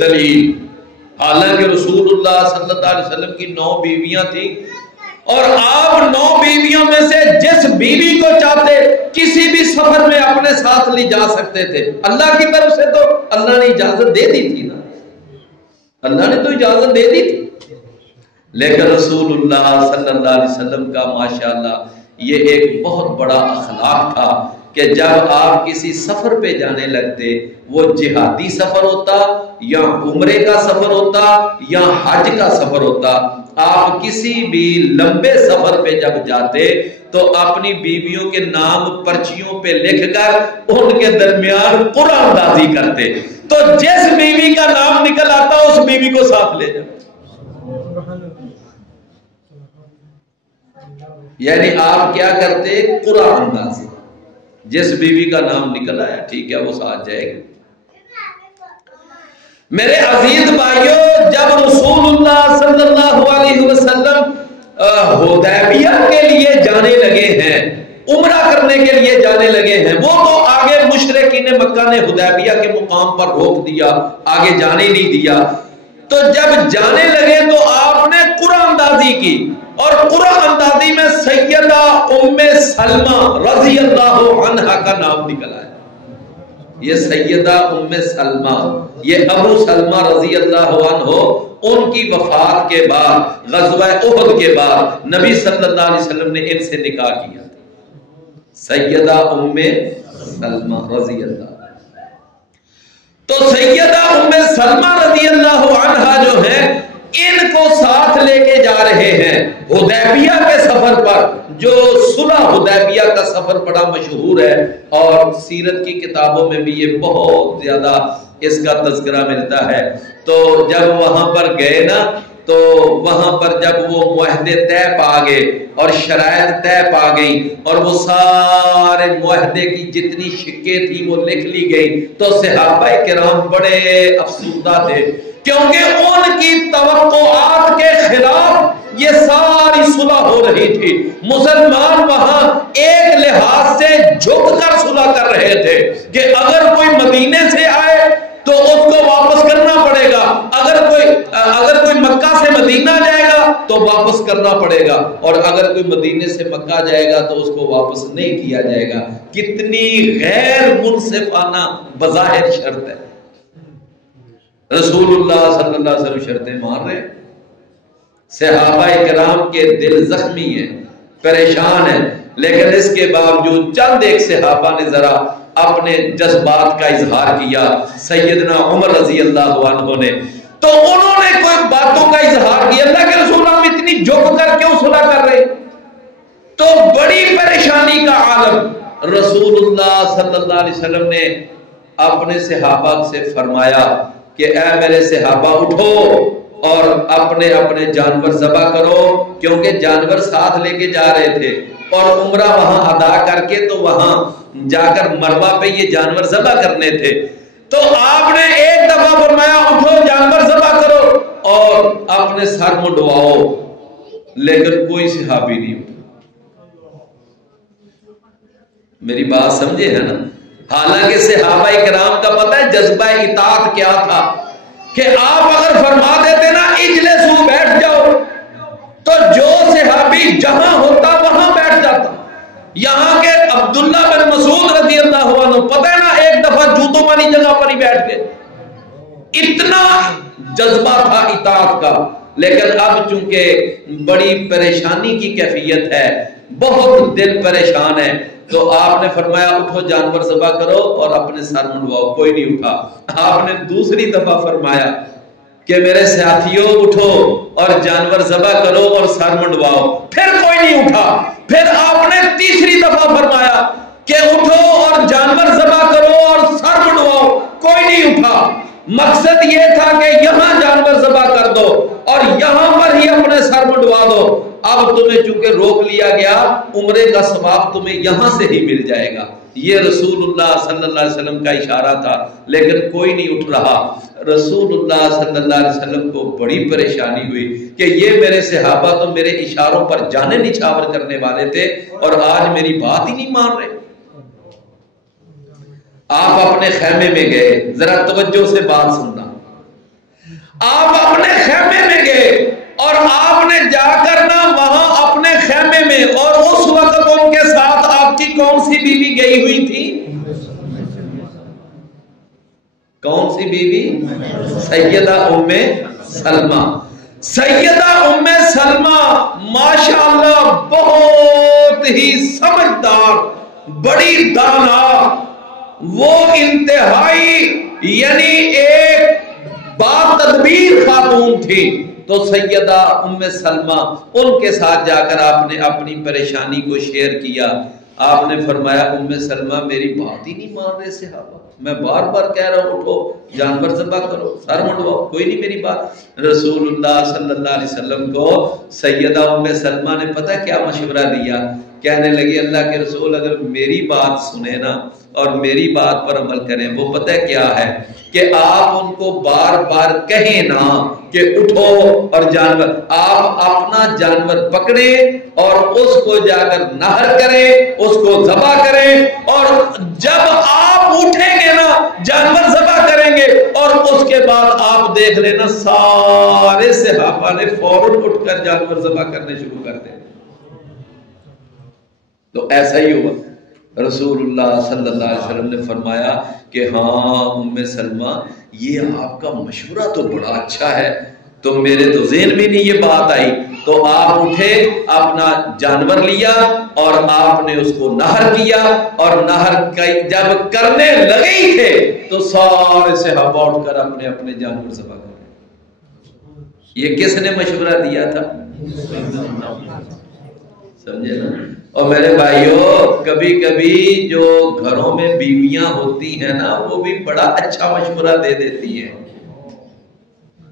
دلیل. حالانکہ رسول اللہ صلی اللہ علیہ وسلم کی 9 بیویاں تھیں اور آپ 9 بیویوں میں سے جس بیوی کو چاہتے کسی بھی سفر میں اپنے ساتھ لے جا سکتے تھے. اللہ کی طرف سے تو اللہ نے اجازت دے دی تھی نا, اللہ نے تو اجازت دے دی تھی. لیکن رسول اللہ صلی اللہ علیہ وسلم کا ماشاءاللہ یہ ایک بہت بڑا اخلاق تھا کہ جب آپ کسی سفر پہ جانے لگتے, وہ جہادی سفر ہوتا یا عمرے کا سفر ہوتا یا حج کا سفر ہوتا, آپ کسی بھی لمبے سفر پہ جب جاتے تو اپنی بیویوں کے نام پرچیوں پہ لکھ کر ان کے درمیان قرآن اندازی کرتے. تو جس بیوی کا نام نکل آتا اس بیوی کو ساتھ لے جاتے. یعنی آپ کیا کرتے؟ قرآن اندازی. جس بیوی کا نام نکل آیا ٹھیک ہے وہ ساتھ جائے گا. میرے عزیز بھائیوں, جب رسول اللہ صلی اللہ علیہ وسلم حدیبیہ کے لیے جانے لگے ہیں, عمرہ کرنے کے لیے جانے لگے ہیں, وہ تو آگے مشرکین مکہ نے حدیبیہ کے مقام پر روک دیا, آگے جانے نہیں دیا. تو جب جانے لگے تو آپ نے قرآن اندازی کی, اور قرآن اندازی میں سیدہ ام سلمہ رضی اللہ عنہا کا نام نکلا ہے. یہ سیدہ ام سلمہ, یہ ابو سلمہ رضی اللہ عنہ, ان کی وفات کے بعد غزوہ احد کے بعد نبی صلی اللہ علیہ وسلم نے ان سے نکاح کیا. سیدہ ام سلمہ رضی اللہ. تو سیدہ ام سلمہ رضی اللہ عنہا جو ہے ان کو ساتھ لے کے جا رہے ہیں حدیبیہ کے سفر پر, جو صلح حدیبیہ کا سفر بڑا مشہور ہے اور سیرت کی کتابوں میں بھی یہ بہت زیادہ اس کا تذکرہ ملتا ہے. تو جب وہاں پر گئے نا تو وہاں پر جب وہ معاہدے طے پا گئے اور شرائط طے پا گئی اور وہ سارے معاہدے کی جتنی شکیں تھی وہ لکھ لی گئی, تو صحابہ کرام بڑے افسردہ تھے کیونکہ ان کی توقعات کے خلاف یہ ساری صلح ہو رہی تھی. مسلمان وہاں ایک لحاظ سے جھک کر صلح کر رہے تھے کہ اگر کوئی مدینے سے آئے تو اس کو واپس کرنا پڑے گا, اگر کوئی مکہ سے مدینہ جائے گا تو واپس کرنا پڑے گا, اور اگر کوئی مدینے سے مکہ جائے گا تو اس کو واپس نہیں کیا جائے گا. کتنی غیر منصفانہ بظاہر شرط ہے. رسول اللہ صلی اللہ علیہ وسلم شرطیں مان رہے, صحابہ کرام کے دل زخمی ہیں, پریشان ہیں, لیکن اس کے باوجود چند ایک صحابہ نے ذرا اپنے جذبات کا اظہار کیا. سیدنا عمر رضی اللہ عنہ نے, تو انہوں نے کوئی باتوں کا اظہار کیا, اللہ کے رسول ہم اتنی جھک کر کیوں صلح کر رہے؟ تو بڑی پریشانی کا عالم. رسول اللہ صلی اللہ علیہ وسلم نے اپنے صحابہ سے فرمایا کہ اے میرے صحابہ اٹھو اور اپنے اپنے جانور ذبح کرو, کیونکہ جانور ساتھ لے کے جا رہے تھے اور عمرہ وہاں ادا کر کے تو وہاں جا کر مروہ پہ یہ جانور ذبح کرنے تھے. تو آپ نے ایک دفعہ فرمایا اٹھو جانور ذبح کرو اور اپنے سر منڈواؤ, لیکن کوئی صحابی نہیں اٹھا. میری بات سمجھے ہے نا؟ حالانکہ صحابہ کرام کا پتہ ہے جذبہ اطاعت کیا تھا کہ آپ اگر فرما دیتے نا اجلسو بیٹھ جاؤ تو جو صحابی جہاں ہوتا وہاں بیٹھ جاتا. یہاں کے عبداللہ بن مسعود رضی اللہ عنہ پتہ ہے نا ایک دفعہ جوتوں والی جگہ پر ہی بیٹھ گئے. اتنا جذبہ تھا اطاعت کا. لیکن اب چونکہ بڑی پریشانی کی کیفیت ہے, بہت دل پریشان ہے, تو آپ نے فرمایا اٹھو جانور ذبح کرو اور اپنے سر منڈواؤ. کوئی نہیں اٹھا. آپ نے دوسری دفعہ فرمایا کہ میرے ساتھیوں اٹھو اور جانور ذبح کرو اور سر منڈواؤ. پھر کوئی نہیں اٹھا. پھر آپ نے تیسری دفعہ فرمایا کہ اٹھو اور جانور ذبح کرو اور سر منڈواؤ. کوئی نہیں اٹھا. مقصد یہ تھا کہ یہاں جانور ذبح کر دو اور یہاں پر ہی اپنے سر منڈوا دو. اب تمہیں چونکہ روک لیا گیا, عمرے کا ثواب تمہیں یہاں سے ہی مل جائے گا. یہ رسول اللہ صلی اللہ علیہ وسلم کا اشارہ تھا, لیکن کوئی نہیں اٹھ رہا. رسول اللہ صلی اللہ علیہ وسلم کو بڑی پریشانی ہوئی کہ یہ میرے صحابہ تو میرے اشاروں پر جانے نچھاور کرنے والے تھے اور آج میری بات ہی نہیں مان رہے. آپ اپنے خیمے میں گئے, ذرا توجہ سے بات سننا. آپ اپنے خیمے میں گئے اور آپ نے جا کر نا وہاں اپنے خیمے میں، اور اس وقت ان کے ساتھ آپ کی کون سی بیوی گئی ہوئی تھی؟ کون سی بیوی؟ سیدہ ام سلمہ۔ سیدہ ام سلمہ ماشاءاللہ بہت ہی سمجھدار، بڑی دانا، وہ انتہائی یعنی ایک با تدبیر خاتون تھی۔ تو سیدہ ام سلمہ ان کے ساتھ جا کر آپ نے اپنی پریشانی کو شیئر کیا۔ آپ نے فرمایا ام سلمہ میری بات ہی نہیں مان رہے صحابہ، میں بار بار کہہ رہا ہوں اٹھو جانور ذبح کرو، سر منڈواؤ، کوئی نہیں میری بات۔ رسول اللہ صلی اللہ علیہ وسلم کو سیدہ ام سلمہ نے پتہ کیا مشورہ دیا؟ کہنے لگی اللہ کے رسول اگر میری بات سنے نا اور میری بات پر عمل کریں، وہ پتہ کیا ہے کہ آپ ان کو بار بار کہیں نا کہ اٹھو اور جانور، آپ اپنا جانور پکڑیں اور اس کو جا کر نہر کریں، اس کو ذبح کریں، اور جب آپ اٹھیں گے نا جانور ذبح کریں گے اور اس کے بعد آپ دیکھ لینا سارے صحابہ نے فوراً اٹھ کر جانور ذبح کرنے شروع کر دیں۔ تو ایسا ہی ہوا۔ رسول اللہ صلی اللہ علیہ وسلم نے فرمایا کہ ہاں ام سلمہ یہ آپ کا مشورہ تو بڑا اچھا ہے، تو میرے تو ذہن میں نہیں یہ بات آئی۔ تو آپ اٹھے، اپنا جانور لیا اور آپ نے اس کو نہر کیا، اور نہر جب کرنے لگے ہی تھے تو سارے صحابہ اٹھ کر اپنے اپنے جانور ذبح کر رہے۔ یہ کس نے مشورہ دیا تھا؟ سمجھے نا؟ اور میرے بھائیوں کبھی کبھی جو گھروں میں بیویاں ہوتی ہیں نا وہ بھی بڑا اچھا مشورہ دے دیتی ہیں۔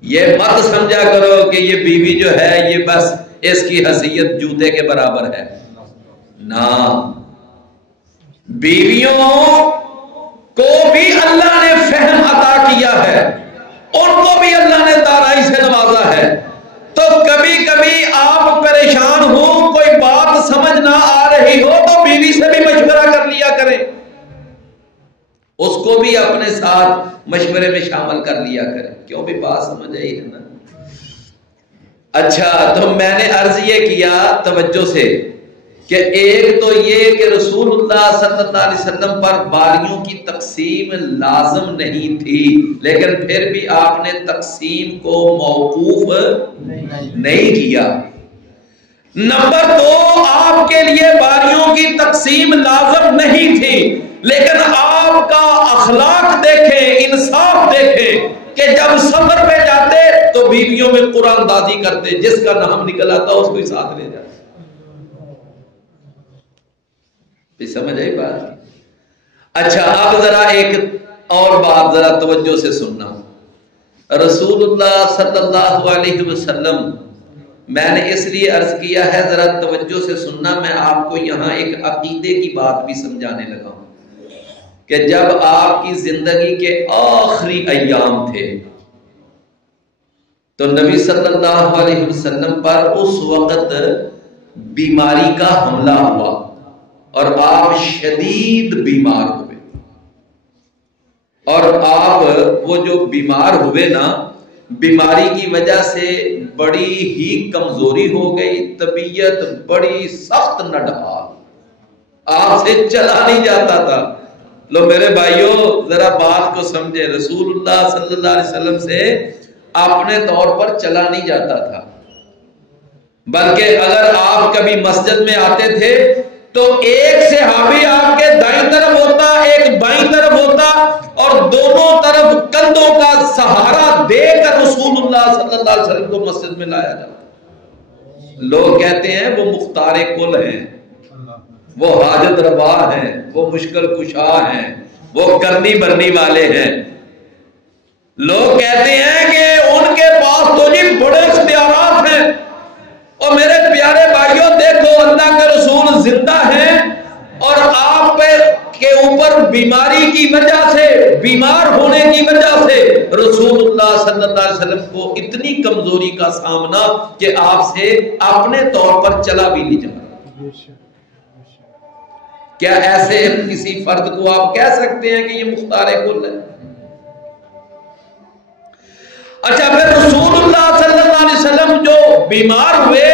یہ مت سمجھا کرو کہ یہ بیوی جو ہے یہ بس اس کی حیثیت جوتے کے برابر ہے، نہ، بیویوں کو بھی اللہ نے فہم عطا کیا ہے، ان کو بھی اللہ نے دانائی سے نوازا ہے۔ تو کبھی کبھی آپ پریشان ہو، کوئی بات سمجھ نہ آ رہی ہو تو بیوی سے بھی مشورہ کر لیا کریں، اس کو بھی اپنے ساتھ مشورے میں شامل کر لیا کریں، کیوں بھی بات سمجھ آئی ہے نا۔ اچھا تو میں نے عرض یہ کیا توجہ سے کہ ایک تو یہ کہ رسول اللہ صلی اللہ علیہ وسلم پر باریوں کی تقسیم لازم نہیں تھی، لیکن پھر بھی آپ نے تقسیم کو موقوف نہیں کیا۔ نمبر دو، آپ کے لیے باریوں کی تقسیم لازم نہیں تھی، لیکن آپ کا اخلاق دیکھیں، انصاف دیکھیں کہ جب سفر پہ جاتے تو بیویوں میں قرآن دازی کرتے، جس کا نام نکل آتا اس کو ہی ساتھ لے جاتے۔ سمجھ آئی بات؟ اچھا اب ذرا ایک اور بات ذرا توجہ سے سننا۔ رسول اللہ صلی اللہ علیہ وسلم، میں نے اس لیے عرض کیا ہے ذرا توجہ سے سننا، میں آپ کو یہاں ایک عقیدے کی بات بھی سمجھانے لگا ہوں کہ جب آپ کی زندگی کے آخری ایام تھے تو نبی صلی اللہ علیہ وسلم پر اس وقت بیماری کا حملہ ہوا اور آپ شدید بیمار ہوئے، اور آپ وہ جو بیمار ہوئے نا، بیماری کی وجہ سے بڑی ہی کمزوری ہو گئی، طبیعت بڑی سخت نڈھال، آپ سے چلا نہیں جاتا تھا۔ لو میرے بھائیوں ذرا بات کو سمجھے، رسول اللہ صلی اللہ علیہ وسلم سے اپنے طور پر چلا نہیں جاتا تھا، بلکہ اگر آپ کبھی مسجد میں آتے تھے تو ایک صحابی آپ کے دائیں طرف ہوتا، ایک بائیں طرف ہوتا، اور دونوں طرف کندھوں کا سہارا دے کر رسول اللہ صلی اللہ علیہ وسلم کو مسجد میں لایا جاتا۔ لوگ کہتے ہیں وہ مختار کل ہیں، وہ حاجت روا ہیں، وہ مشکل کشا ہیں، وہ کرنی برنی والے ہیں۔ لوگ کہتے ہیں کہ ان کے پاس تو جی بڑے اختیارات ہیں، اور میرے پیارے بھائیوں دیکھو اللہ کے رسول زندہ ہیں، اور آپ کے اوپر بیماری کی وجہ سے، بیمار ہونے کی وجہ سے رسول اللہ صلی اللہ علیہ وسلم کو اتنی کمزوری کا سامنا کہ آپ سے اپنے طور پر چلا بھی نہیں جاتا۔ کیا ایسے کسی فرد کو آپ کہہ سکتے ہیں کہ یہ مختار کل ہے؟ اچھا پھر رسول اللہ صلی اللہ علیہ وسلم جو بیمار ہوئے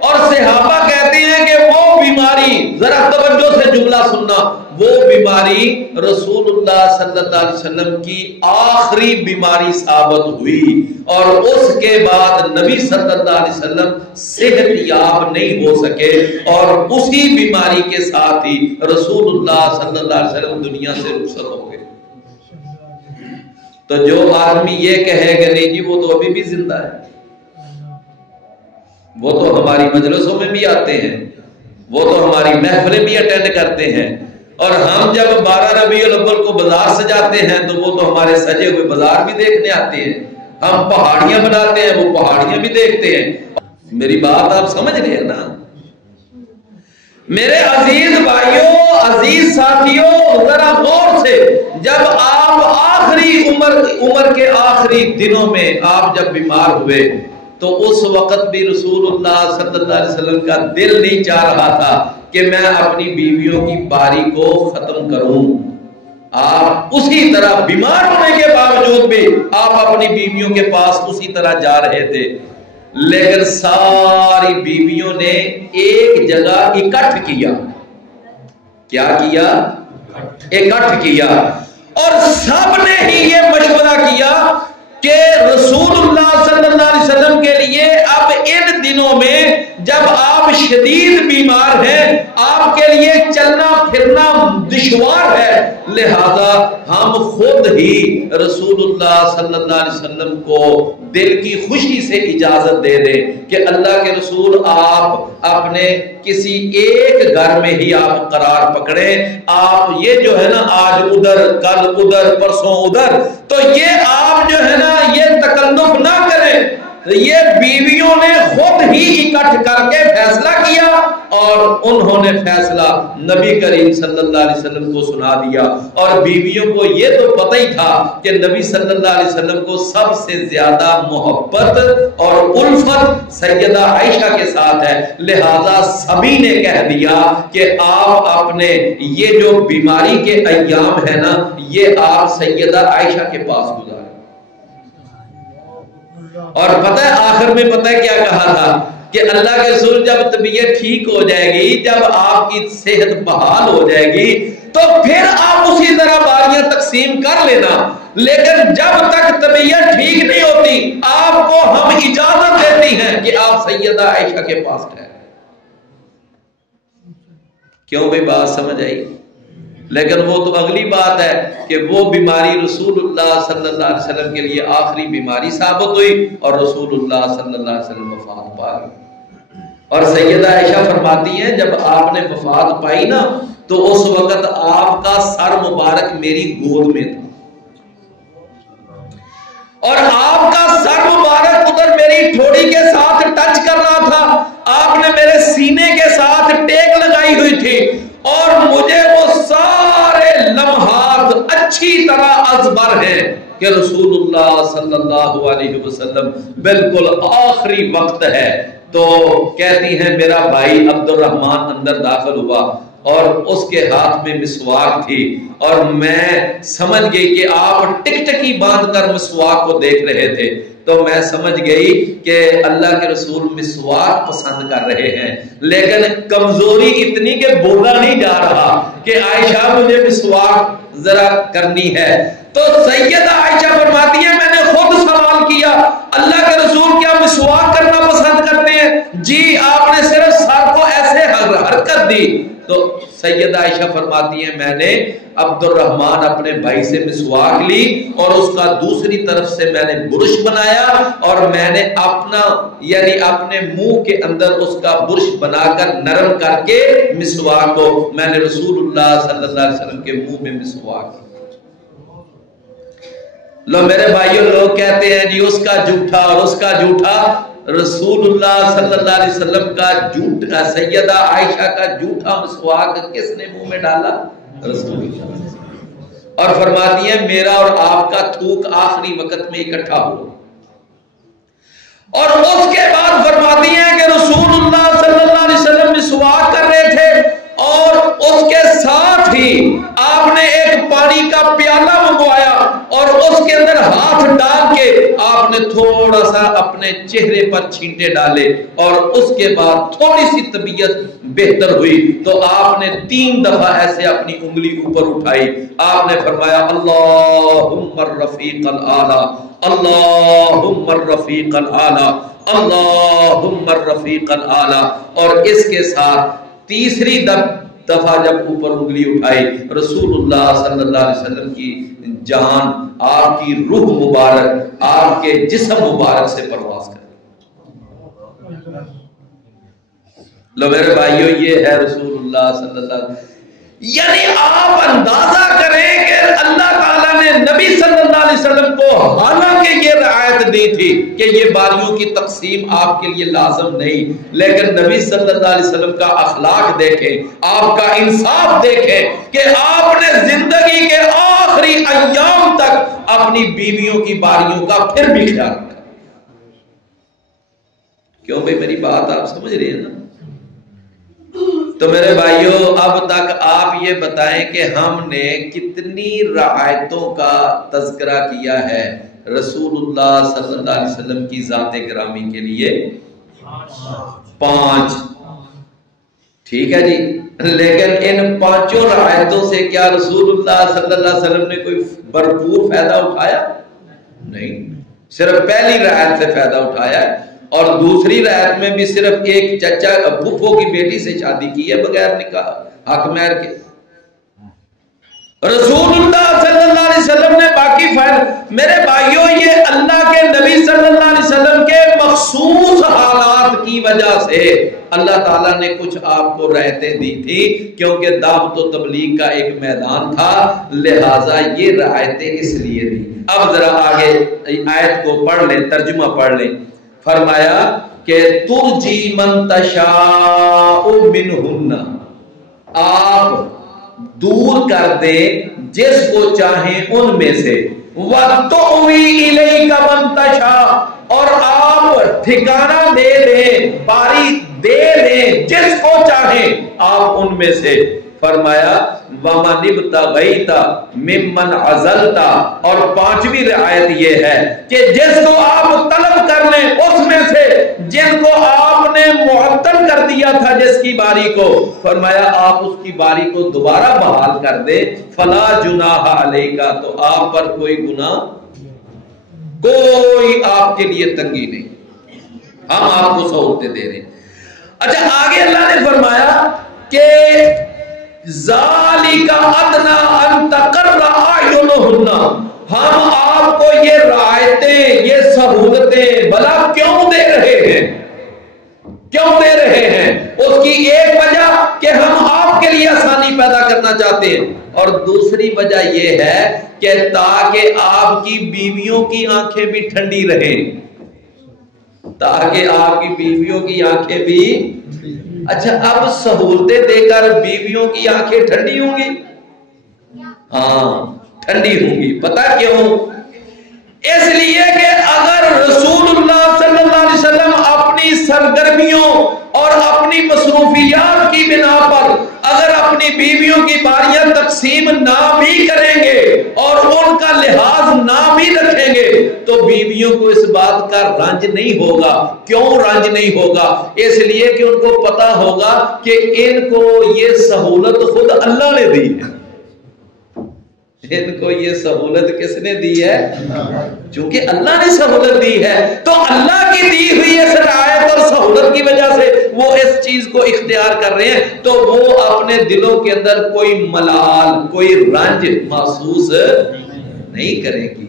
اور صحابہ کہتے ہیں کہ وہ بیماری، ذرا توجہ سے جملہ سننا، وہ بیماری رسول اللہ صلی اللہ علیہ وسلم کی آخری بیماری ثابت ہوئی، اور اس کے بعد نبی صلی اللہ علیہ وسلم صحت یاب نہیں ہو سکے، اور اسی بیماری کے ساتھ ہی رسول اللہ صلی اللہ علیہ وسلم دنیا سے رخصت ہو گئے۔ تو جو آدمی یہ کہے کہ نہیں جی وہ تو ابھی بھی زندہ ہے، وہ تو ہماری مجلسوں میں بھی آتے ہیں، وہ تو ہماری محفلیں بھی اٹینڈ کرتے ہیں، اور ہم جب 12 ربیع الاول کو بازار سجاتے ہیں تو وہ تو ہمارے سجے ہوئے بازار بھی دیکھنے آتے ہیں، ہم پہاڑیاں بناتے ہیں وہ پہاڑیاں بھی دیکھتے ہیں۔ میری بات آپ سمجھ رہے ہیں نا؟ میرے عزیز بھائیوں، عزیز ساتھیوں، ذرا غور سے، جب آپ آخری عمر کے آخری دنوں میں آپ جب بیمار ہوئے تو اس وقت بھی رسول اللہ صلی اللہ علیہ وسلم کا دل نہیں چاہ رہا تھا کہ میں اپنی بیویوں کی باری کو ختم کروں۔ آپ اسی طرح بیمار ہونے کے باوجود بھی آپ اپنی بیویوں کے پاس اسی طرح جا رہے تھے، لیکن ساری بیویوں نے ایک جگہ اکٹھ کیا۔ کیا کیا؟ اکٹھ کیا، اور سب نے ہی یہ مشورہ کیا کہ رسول اللہ صلی اللہ علیہ وسلم کے لیے اب ان دنوں میں جب آپ شدید بیمار ہیں، آپ کے لیے چلنا پھرنا دشوار ہے، لہذا ہم خود ہی رسول اللہ صلی اللہ علیہ وسلم کو دل کی خوشی سے اجازت دے دیں کہ اللہ کے رسول آپ اپنے کسی ایک گھر میں ہی آپ قرار پکڑیں، آپ یہ جو ہے نا آج ادھر کل ادھر پرسوں ادھر، تو یہ آپ جو ہے نا یہ تکلف نہ کریں۔ یہ بیویوں نے خود ہی اکٹھ کر کے فیصلہ کیا، اور انہوں نے فیصلہ نبی کریم صلی اللہ علیہ وسلم کو سنا دیا، اور بیویوں کو یہ تو پتہ ہی تھا کہ نبی صلی اللہ علیہ وسلم کو سب سے زیادہ محبت اور الفت سیدہ عائشہ کے ساتھ ہے، لہذا سبھی نے کہہ دیا کہ آپ اپنے یہ جو بیماری کے ایام ہے نا یہ آپ سیدہ عائشہ کے پاس گزاریں۔ اور پتہ ہے آخر میں پتہ ہے کیا کہا تھا کہ اللہ کے رسول جب طبیعت ٹھیک ہو جائے گی، جب آپ کی صحت بحال ہو جائے گی تو پھر آپ اسی طرح باریاں تقسیم کر لینا، لیکن جب تک طبیعت ٹھیک نہیں ہوتی آپ کو ہم اجازت دیتی ہیں کہ آپ سیدہ عائشہ کے پاس ٹھہریں۔ کیوں بھائی بات سمجھ آئی؟ لیکن وہ تو اگلی بات ہے کہ وہ بیماری رسول اللہ صلی اللہ علیہ وسلم کے لیے آخری بیماری ثابت ہوئی، اور رسول اللہ صلی اللہ علیہ وسلم وفات پا گئے۔ اور سیدہ عائشہ فرماتی ہیں جب آپ نے وفات پائی نا تو اس وقت آپ کا سر مبارک میری گود میں تھا، اور آپ کا سر مبارک ادھر میری ٹھوڑی کے ساتھ ٹچ کر رہا تھا، آپ نے میرے سینے کے ساتھ ٹیک لگائی ہوئی تھی، اور مجھے وہ سارے لمحات اچھی طرح ازبر ہیں کہ رسول اللہ صلی اللہ علیہ وسلم بالکل آخری وقت ہے۔ تو کہتی ہیں میرا بھائی عبد الرحمن اندر داخل ہوا اور اس کے ہاتھ میں مسواک تھی، اور میں سمجھ گئی کہ آپ ٹک ٹکی باندھ کر مسواک کو دیکھ رہے تھے، تو میں سمجھ گئی کہ اللہ کے رسول مسواک پسند کر رہے ہیں، لیکن کمزوری اتنی کہ بولا نہیں جا رہا کہ عائشہ مجھے مسواک ذرا کرنی ہے۔ تو سیدہ عائشہ فرماتی ہے میں نے خود سوال کیا اللہ کے رسول کیا مسواک کرنا پسند کرتے ہیں؟ جی، آپ نے صرف سر کو ایسے حرکت دی۔ تو سیدہ عائشہ فرماتی ہیں میں نے عبد الرحمن اپنے بھائی سے مسواک لی، اور اس کا دوسری طرف سے میں نے برش بنایا، اور میں نے اپنا یعنی اپنے منہ کے اندر اس کا برش بنا کر نرم کر کے مسواک کو میں نے رسول اللہ صلی اللہ علیہ وسلم کے منہ میں مسواک کی۔ لو میرے بھائیوں، لوگ کہتے ہیں جی اس کا جھوٹا اور اس کا جھوٹا، رسول اللہ صلی اللہ علیہ وسلم کا جھوٹا، سیدہ عائشہ کا جھوٹا مسواک کس نے منہ میں ڈالا؟ رسول اللہ۔ اور فرماتی ہیں میرا اور آپ کا تھوک آخری وقت میں اکٹھا ہو، اور اس کے بعد فرماتی ہیں کہ رسول اللہ صلی اللہ علیہ وسلم مسواک کر رہے تھے، اور اس کے ساتھ ہی آپ نے ایک پانی کا پیالہ منگوایا، اور اس کے اندر ہاتھ ڈال کے آپ نے تھوڑا سا اپنے چہرے پر چھینٹے ڈالے اور اس کے بعد تھوڑی سی طبیعت بہتر ہوئی تو آپ نے 3 دفعہ ایسے اپنی انگلی اوپر اٹھائی. آپ نے فرمایا اللہم الرفیق الاعلی، اللہم الرفیق الاعلی، اللہم الرفیق الاعلی. اور اس کے ساتھ تیسری دفعہ جب اوپر انگلی اٹھائی، رسول اللہ صلی اللہ علیہ وسلم کی جان، آپ کی روح مبارک آپ کے جسم مبارک سے پرواز کر. لو میرے بھائیو، یہ ہے رسول اللہ صلی اللہ علیہ وسلم. یعنی آپ اندازہ کریں کہ اللہ تعالیٰ نے نبی صلی اللہ علیہ وسلم کو حالانکہ یہ رعایت دی تھی کہ یہ باریوں کی تقسیم آپ کے لیے لازم نہیں، لیکن نبی صلی اللہ علیہ وسلم کا اخلاق دیکھیں، آپ کا انصاف دیکھیں کہ آپ نے زندگی کے آخری ایام تک اپنی بیویوں کی باریوں کا پھر بھی خیال رکھا. کیوں بھائی، میری بات آپ سمجھ رہے ہیں نا؟ تو میرے بھائیوں، اب تک آپ یہ بتائیں کہ ہم نے کتنی رعایتوں کا تذکرہ کیا ہے رسول اللہ صلی اللہ علیہ وسلم کی ذات گرامی کے لیے؟ 5. ٹھیک ہے جی، لیکن ان 5 رعایتوں سے کیا رسول اللہ صلی اللہ علیہ وسلم نے کوئی بھرپور فائدہ اٹھایا؟ نہیں، صرف پہلی رعایت سے فائدہ اٹھایا ہے، اور دوسری رعایت میں بھی صرف ایک چچا پھپھو کی بیٹی سے شادی کی ہے بغیر نکاح حق مہر کے. رسول اللہ صلی اللہ علیہ وسلم نے باقی فائدہ. میرے بھائیوں، یہ اللہ کے نبی صلی اللہ علیہ وسلم کے مخصوص حالات کی وجہ سے اللہ تعالیٰ نے کچھ آپ کو رعایتیں دی تھی، کیونکہ دعوت و تبلیغ کا ایک میدان تھا، لہٰذا یہ رعایتیں اس لیے دی. اب ذرا آگے آیت کو پڑھ لیں، ترجمہ پڑھ لیں. فرمایا کہ ترجی من تشاء منہن، آپ دور کر دیں جس کو چاہیں ان میں سے، وَتُؤْوِي إِلَيْكَ مَن تَشَاءُ، اور آپ ٹھکانہ دے دیں، باری دے دیں جس کو چاہیں آپ ان میں سے. فرمایا وَمَنِ ابْتَغَيْتَ مِمَّنْ عَزَلْتَ، اور 5ویں رعایت یہ ہے کہ جس کو آپ طلب کر لیں اس میں سے جن کو آپ نے معطل کر دیا تھا جس کی باری کو، فرمایا آپ اس کی باری کو دوبارہ بحال کر دیں. فَلَا جُنَاحَ عَلَيْكَ، تو آپ پر کوئی گناہ، کوئی آپ کے لیے تنگی نہیں، ہم آپ کو سہولتیں دے رہے ہیں. اچھا، آگے اللہ نے فرمایا کہ ذَلِكَ أَدْنَىٰ أَن تَقَرَّ أَعْيُنُهُنَّ، ہم آپ کو یہ رعایتیں، یہ سہولتیں بھلا کیوں دے رہے ہیں؟ کیوں دے رہے ہیں؟ اس کی ایک وجہ کہ ہم آپ کے لیے آسانی پیدا کرنا چاہتے ہیں، اور دوسری وجہ یہ ہے کہ تاکہ آپ کی بیویوں کی آنکھیں بھی ٹھنڈی رہیں، تاکہ آپ کی بیویوں کی آنکھیں بھی. اچھا، اب سہولتیں دے کر بیویوں کی آنکھیں ٹھنڈی ہوں گی؟ ہاں، ٹھنڈی ہوں گی. پتہ کیوں؟ اس لیے کہ اگر رسول اللہ صلی اللہ علیہ وسلم اپنی سرگرمیوں اور اپنی مصروفیات کی بنا پر اگر اپنی بیویوں کی باریاں تقسیم نہ بھی کریں گے اور ان کا لحاظ نہ بھی رکھیں گے تو بیویوں کو اس بات کا رنج نہیں ہوگا. کیوں رنج نہیں ہوگا؟ اس لیے کہ ان کو پتا ہوگا کہ ان کو یہ سہولت خود اللہ نے دی ہے. ان کو یہ سہولت کس نے دی ہے؟ چونکہ اللہ نے سہولت دی ہے، تو اللہ کی دی ہوئی اس رعایت اور سہولت کی وجہ سے وہ اس چیز کو اختیار کر رہے ہیں، تو وہ اپنے دلوں کے اندر کوئی ملال، کوئی رنج محسوس نہیں کرے گی.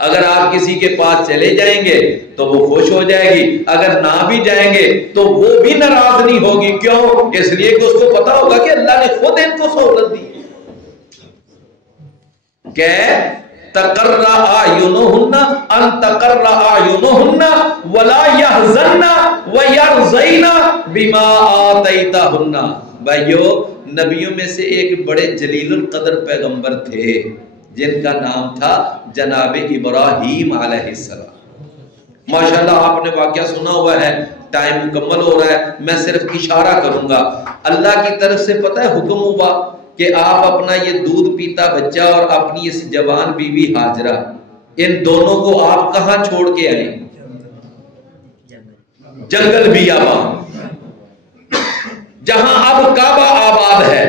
اگر آپ کسی کے پاس چلے جائیں گے تو وہ خوش ہو جائے گی، اگر نہ بھی جائیں گے تو وہ بھی ناراض نہیں ہوگی. کیوں؟ اس لیے کہ اس کو پتا ہوگا کہ اللہ نے خود ان کو سہولت دی. کہ تقر اعینہن ان تقر اعینہن ولا یحزن ویرضین بما آتیتہن. بھائیو، نبیوں میں سے ایک بڑے جلیل القدر پیغمبر تھے جن کا نام تھا جناب ابراہیم علیہ السلام. ماشاءاللہ آپ نے واقعہ سنا ہوا ہے، ٹائم مکمل ہو رہا ہے، میں صرف اشارہ کروں گا. اللہ کی طرف سے پتہ ہے حکم ہوا کہ آپ اپنا یہ دودھ پیتا بچہ اور اپنی اس جوان بیوی ہاجرہ ان دونوں کو آپ کہاں چھوڑ کے آئے؟ جنگل بیابان، جہاں اب کعبہ آباد ہے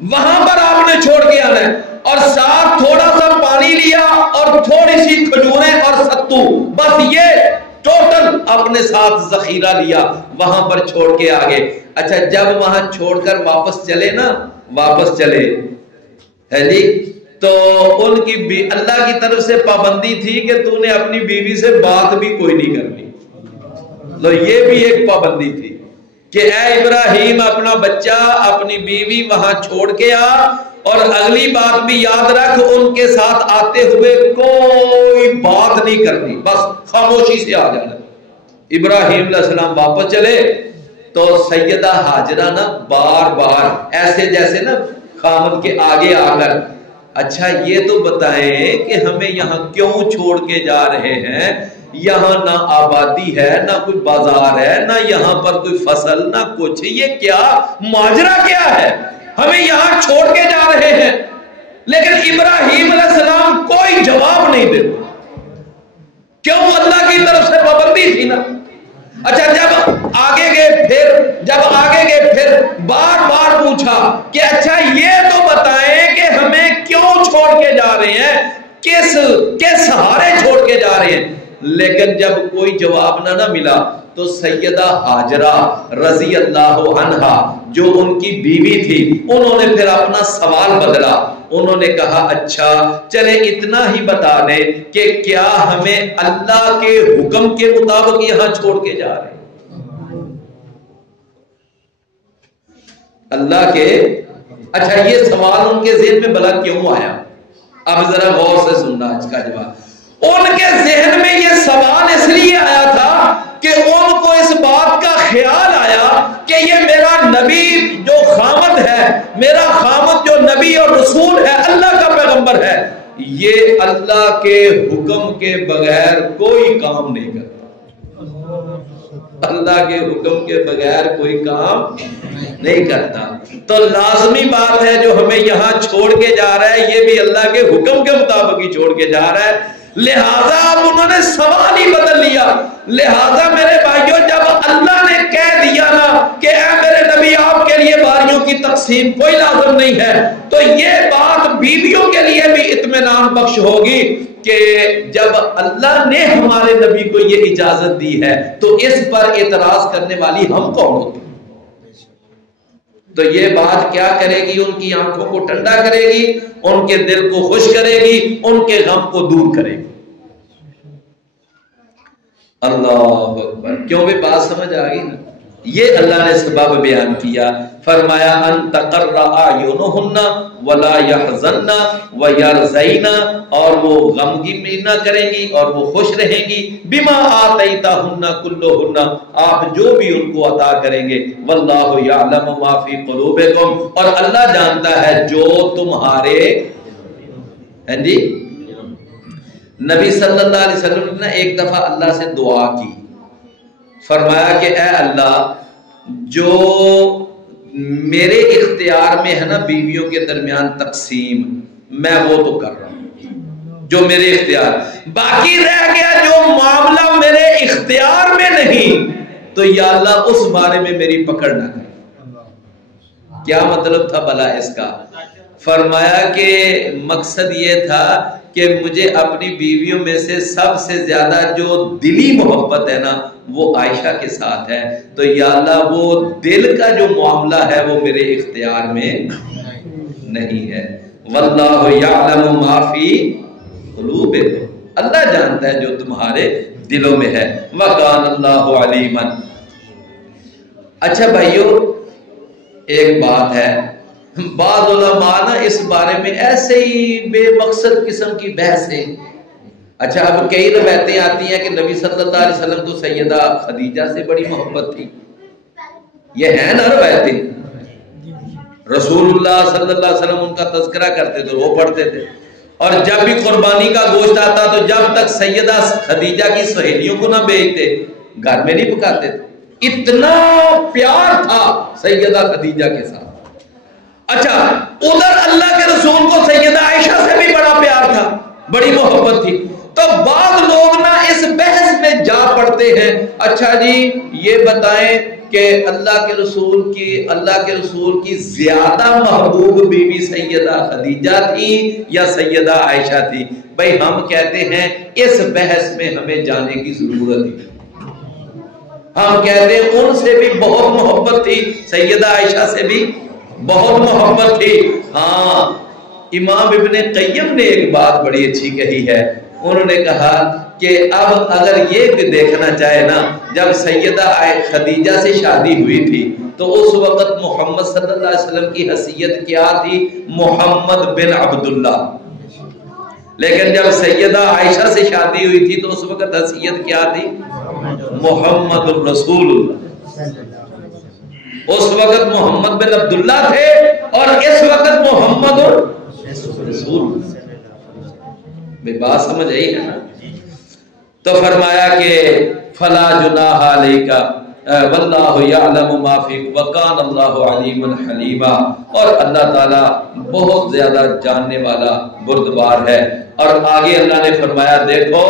وہاں پر آپ نے چھوڑ کے آنا ہے، اور ساتھ تھوڑا سا پانی لیا اور تھوڑی سی کھجوریں اور ستو، بس یہ ٹوٹل اپنے ساتھ ذخیرہ لیا، وہاں پر چھوڑ کے آگے۔ اچھا جب وہاں چھوڑ کر واپس چلے نا، واپس چلے ہے جی، تو ان کی اللہ کی طرف سے پابندی تھی کہ تو نے اپنی بیوی سے بات بھی کوئی نہیں کرنی، تو یہ بھی ایک پابندی تھی کہ اے ابراہیم اپنا بچہ اپنی بیوی وہاں چھوڑ کے آ، اور اگلی بات بھی یاد رکھ، ان کے ساتھ آتے ہوئے کوئی بات نہیں کرنی، بس خاموشی سے آ جانا۔ ابراہیم علیہ السلام واپس چلے تو سیدہ ہاجرہ نا بار بار ایسے جیسے نا خامد کے آگے آ کر، اچھا یہ تو بتائیں کہ ہمیں یہاں کیوں چھوڑ کے جا رہے ہیں؟ یہاں نہ آبادی ہے، نہ کوئی بازار ہے، نہ یہاں پر کوئی فصل، نہ کچھ، یہ کیا ماجرا کیا ہے؟ ہمیں یہاں چھوڑ کے جا رہے ہیں۔ لیکن ابراہیم علیہ السلام کوئی جواب نہیں دیتے، کیوں؟ اللہ کی طرف سے پابندی تھی نا۔ اچھا جب آگے گئے پھر بار بار پوچھا کہ اچھا یہ تو بتائیں کہ ہمیں کیوں چھوڑ کے جا رہے ہیں، کس سہارے چھوڑ کے جا رہے ہیں؟ لیکن جب کوئی جواب نہ ملا تو سیدہ ہاجرہ رضی اللہ عنہا جو ان کی بیوی تھی، انہوں نے پھر اپنا سوال بدلا، انہوں نے کہا اچھا چلے اتنا ہی بتا دیں کہ کیا ہمیں اللہ کے حکم کے مطابق یہاں چھوڑ کے جا رہے ہیں؟ اللہ کے، اچھا یہ سوال ان کے ذہن میں بھلا کیوں آیا؟ اب ذرا غور سے سننا اس کا جواب۔ ان کے ذہن میں یہ سوال اس لیے آیا تھا کہ ان کو اس بات کا خیال آیا کہ یہ میرا نبی جو خامد ہے، میرا خامد جو نبی اور رسول ہے، اللہ کا پیغمبر ہے، یہ اللہ کے حکم کے بغیر کوئی کام نہیں کرتا، اللہ کے حکم کے بغیر کوئی کام نہیں کرتا، تو لازمی بات ہے جو ہمیں یہاں چھوڑ کے جا رہا ہے یہ بھی اللہ کے حکم کے مطابق ہی چھوڑ کے جا رہا ہے۔ لہذا اب انہوں نے سوال ہی بدل لیا۔ لہذا میرے بھائیوں جب اللہ نے کہہ دیا نا کہ اے میرے نبی آپ کے لیے باریوں کی تقسیم کوئی لازم نہیں ہے، تو یہ بات بیویوں کے لیے بھی اطمینان بخش ہوگی کہ جب اللہ نے ہمارے نبی کو یہ اجازت دی ہے تو اس پر اعتراض کرنے والی ہم کون ہوتے ہیں؟ تو یہ بات کیا کرے گی؟ ان کی آنکھوں کو ٹھنڈا کرے گی، ان کے دل کو خوش کرے گی، ان کے غم کو دور کرے گی۔ اللہ اکبر، کیوں بھی بات سمجھ آ گئی نا؟ یہ اللہ نے سبب بیان کیا، فرمایا ان تقر اعینہن ولا یحزن ویرضین، اور وہ غمگین نہ کریں گی اور وہ خوش رہیں گی، بما آتیتہن کلہن، آپ جو بھی ان کو عطا کریں گے، واللہ یعلم ما فی قلوبکم، اور اللہ جانتا ہے جو تمہارے ہیں جی۔ نبی صلی اللہ علیہ وسلم نے ایک دفعہ اللہ سے دعا کی، فرمایا کہ اے اللہ جو میرے اختیار میں ہے نا بیویوں کے درمیان تقسیم، میں وہ تو کر رہا ہوں جو میرے اختیار، باقی رہ گیا جو معاملہ میرے اختیار میں نہیں تو یا اللہ اس بارے میں میری پکڑ نہ کر۔ کیا مطلب تھا بھلا اس کا؟ فرمایا کہ مقصد یہ تھا کہ مجھے اپنی بیویوں میں سے سب سے زیادہ جو دلی محبت ہے نا وہ عائشہ کے ساتھ ہے، تو یا اللہ وہ دل کا جو معاملہ ہے وہ میرے اختیار میں نہیں ہے۔ واللہ یعلم ما فی قلوبکم، اللہ جانتا ہے جو تمہارے دلوں میں ہے، وکان اللہ علیما۔ اچھا بھائیو ایک بات ہے، بعض علماء نا اس بارے میں ایسے ہی بے مقصد قسم کی بحثیں، اچھا اب کئی روایتیں آتی ہیں کہ نبی صلی اللہ علیہ وسلم کو سیدہ خدیجہ سے بڑی محبت تھی، یہ ہے نا روایتیں، رسول اللہ صلی اللہ علیہ وسلم ان کا تذکرہ کرتے تھے، وہ پڑھتے تھے، اور جب بھی قربانی کا گوشت آتا تو جب تک سیدہ خدیجہ کی سہیلیوں کو نہ بھیجتے گھر میں نہیں پکاتے تھے، اتنا پیار تھا سیدہ خدیجہ کے ساتھ۔ اچھا ادھر اللہ کے رسول کو سیدہ عائشہ سے بھی بڑا پیار تھا، بڑی محبت تھی، اچھا جی یہ بتائیں کہ اللہ کے رسول کی زیادہ محبوب بیوی سیدہ خدیجہ تھی یا سیدہ عائشہ تھی؟ بھائی ہم کہتے ہیں اس بحث میں ہمیں جانے کی ضرورت ہی، ہم کہتے ہیں ان سے بھی بہت محبت تھی، سیدہ عائشہ سے بھی بہت محبت تھی۔ ہاں امام ابن قیم نے ایک بات بڑی اچھی کہی ہے، انہوں نے کہا کہ اب اگر یہ دیکھنا چاہے نا، جب سیدہ خدیجہ سے شادی ہوئی تھی تو اس وقت محمد صلی اللہ علیہ وسلم کی حیثیت کیا تھی؟ محمد بن عبداللہ۔ لیکن جب سیدہ عائشہ سے شادی ہوئی تھی تو اس وقت حیثیت کیا تھی؟ محمد الرسول اللہ۔ اس وقت محمد بن عبداللہ تھے اور اس وقت محمد الرسول۔ بے بات سمجھ آئی ہے نا؟ تو فرمایا کہ فلا جناح علیک واللہ یعلم ما فیک وکان اللہ علیما حلیما، اور اللہ تعالیٰ بہت زیادہ جاننے والا بردبار ہے۔ اور آگے اللہ نے فرمایا دیکھو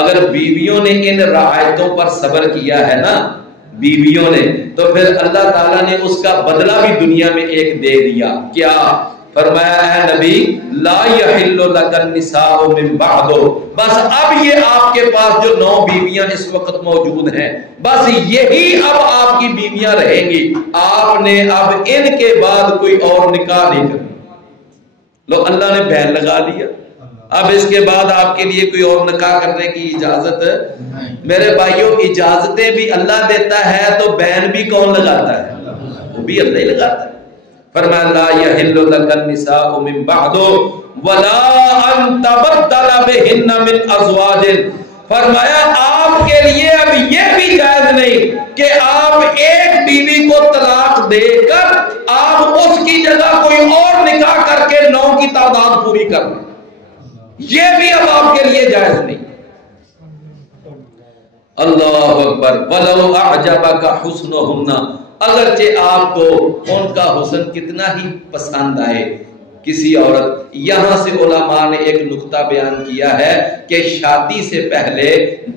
اگر بیویوں نے ان رعایتوں پر صبر کیا ہے نا بیویوں نے، تو پھر اللہ تعالیٰ نے اس کا بدلہ بھی دنیا میں ایک دے دیا۔ کیا فرمایا؟ اے نبی لا یحل لک النساء من بعد، بس اب یہ آپ کے پاس جو 9 بیویاں اس وقت موجود ہیں بس یہی اب آپ کی بیویاں رہیں گی، آپ نے اب ان کے بعد کوئی اور نکاح نہیں کرنا۔ لو اللہ نے بین لگا دیا، اب اس کے بعد آپ کے لیے کوئی اور نکاح کرنے کی اجازت ہے؟ میرے بھائیوں اجازتیں بھی اللہ دیتا ہے تو بین بھی کون لگاتا ہے؟ وہ بھی اللہ ہی لگاتا ہے۔ فرمایا لا یحل لک النساء من بعد ولا ان تبدل بهن من ازواج، فرمایا آپ کے لیے اب یہ بھی جائز نہیں کہ آپ ایک بیوی کو طلاق دے کر آپ اس کی جگہ کوئی اور نکاح کر کے 9 کی تعداد پوری کر لیں، یہ بھی اب آپ کے لیے جائز نہیں۔ اللہ اکبر۔ ولو اعجبک حسنہن، اگرچہ آپ کو ان کا حسن کتنا ہی پسند آئے کسی عورت، یہاں سے علماء نے ایک نقطہ بیان کیا ہے کہ شادی سے پہلے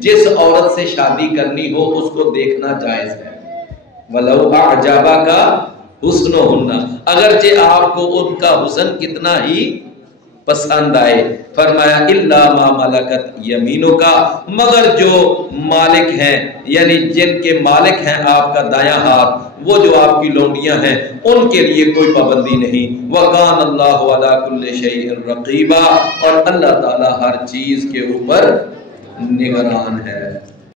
جس عورت سے شادی کرنی ہو اس کو دیکھنا جائز ہے۔ ولو اعجبک حسنہن، اگرچہ آپ کو ان کا حسن کتنا ہی پسند آئے، فرمایا الا ما ملکت یمینک، مگر جو مالک ہیں یعنی جن کے مالک ہیں آپ کا دایاں ہاتھ، وہ جو آپ کی لونڈیاں ہیں ان کے لیے کوئی پابندی نہیں۔ وکان اللہ علی کل شیء رقیبا، اور اللہ تعالی ہر چیز کے اوپر نگران ہے۔